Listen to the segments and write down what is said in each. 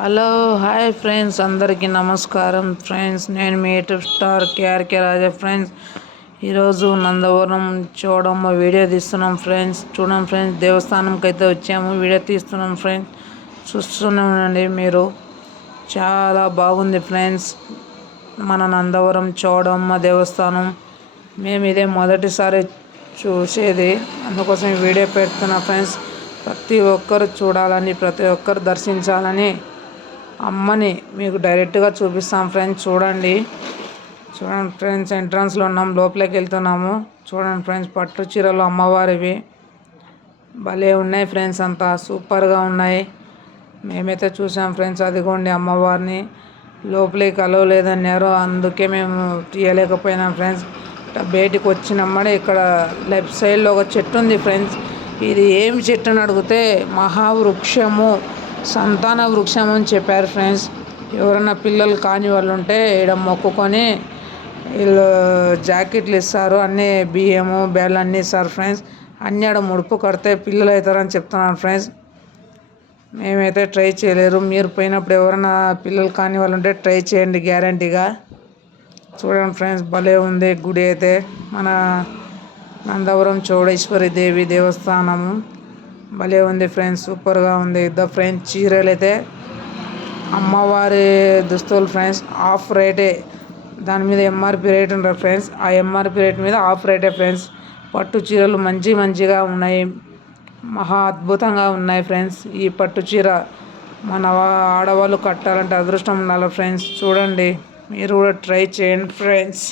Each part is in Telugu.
హలో హాయ్ ఫ్రెండ్స్, అందరికీ నమస్కారం ఫ్రెండ్స్. నేను మీ యూట్యూబ్ స్టార్ కేఆర్కే రాజా ఫ్రెండ్స్. ఈరోజు నందవరం చూడమ్మ వీడియో తీస్తున్నాం ఫ్రెండ్స్. చూడండి ఫ్రెండ్స్, దేవస్థానంకి అయితే వచ్చాము, వీడియో తీస్తున్నాం ఫ్రెండ్స్. చూస్తున్నామండి మీరు. చాలా బాగుంది ఫ్రెండ్స్ మన నందవరం చూడమ్మ దేవస్థానం. మేము ఇదే మొదటిసారి చూసేది, అందుకోసం ఈ వీడియో పెడుతున్నా ఫ్రెండ్స్. ప్రతి ఒక్కరు చూడాలని, ప్రతి ఒక్కరు దర్శించాలని అమ్మని మీకు డైరెక్ట్గా చూపిస్తాం ఫ్రెండ్స్. చూడండి ఫ్రెండ్స్, ఎంట్రన్స్లో ఉన్నాం, లోపలికి వెళ్తున్నాము. చూడండి ఫ్రెండ్స్, పట్టు చీరలు అమ్మవారివి భలే ఉన్నాయి ఫ్రెండ్స్, అంతా సూపర్గా ఉన్నాయి. మేమైతే చూసాం ఫ్రెండ్స్. అదిగోండి అమ్మవారిని, లోపలికి కలవలేదన్నారు, అందుకే మేము తీయలేకపోయినాం ఫ్రెండ్స్. బయటికి వచ్చినమ్మడే ఇక్కడ లెఫ్ట్ సైడ్లో ఒక చెట్టు ఉంది ఫ్రెండ్స్. ఇది ఏమి చెట్టు అని అడిగితే మహావృక్షము, సంతాన వృక్షం అని చెప్పారు ఫ్రెండ్స్. ఎవరైనా పిల్లలు కాని వాళ్ళు ఉంటే ఇక్కడ మొక్కుకొని వీళ్ళు జాకెట్లు ఇస్తారు, అన్నీ బియ్యము బేళ్ళు అన్నీ ఇస్తారు ఫ్రెండ్స్. అన్నీ ఆడ ముడుపు కడితే పిల్లలు అవుతారని చెప్తున్నాను ఫ్రెండ్స్. మేమైతే ట్రై చేయలేరు, మీరు పోయినప్పుడు ఎవరైనా పిల్లలు కాని వాళ్ళు ఉంటే ట్రై చేయండి గ్యారంటీగా. చూడండి ఫ్రెండ్స్, భలే ఉంది గుడి అయితే. మన నందవరం చౌడేశ్వరి దేవి దేవస్థానము భలే ఉంది ఫ్రెండ్స్, సూపర్గా ఉంది. ఫ్రెండ్స్, చీరలు అయితే అమ్మవారి దుస్తులు ఫ్రెండ్స్ ఆఫ్ రేటే, దాని మీద ఎంఆర్పి రేట్ ఉంటుంది ఫ్రెండ్స్. ఆ ఎంఆర్పి రేట్ మీద ఆఫ్ రేటే ఫ్రెండ్స్. పట్టు చీరలు మంచిగా ఉన్నాయి, మహా అద్భుతంగా ఉన్నాయి ఫ్రెండ్స్. ఈ పట్టు చీర మన ఆడవాళ్ళు కట్టాలంటే అదృష్టం ఉండాలి ఫ్రెండ్స్. చూడండి, మీరు కూడా ట్రై చేయండి ఫ్రెండ్స్.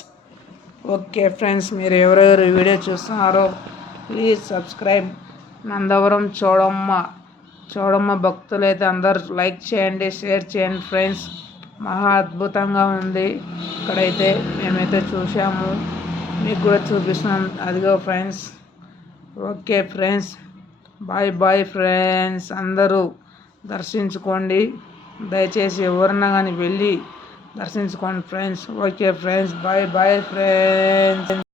ఓకే ఫ్రెండ్స్, మీరు ఎవరెవరు ఈ వీడియో చూస్తున్నారో ప్లీజ్ సబ్స్క్రైబ్. నందవరం చూడమ్మ భక్తులైతే అందరు లైక్ చేయండి, షేర్ చేయండి ఫ్రెండ్స్. మహా అద్భుతంగా ఉంది ఇక్కడైతే. మేమైతే చూసాము, మీకు కూడా చూపిస్తున్నాం. అదిగో friends. Okay friends, bye friends. అందరూ దర్శించుకోండి, దయచేసి ఎవరన్నా కానీ వెళ్ళి దర్శించుకోండి friends. Okay friends, bye friends.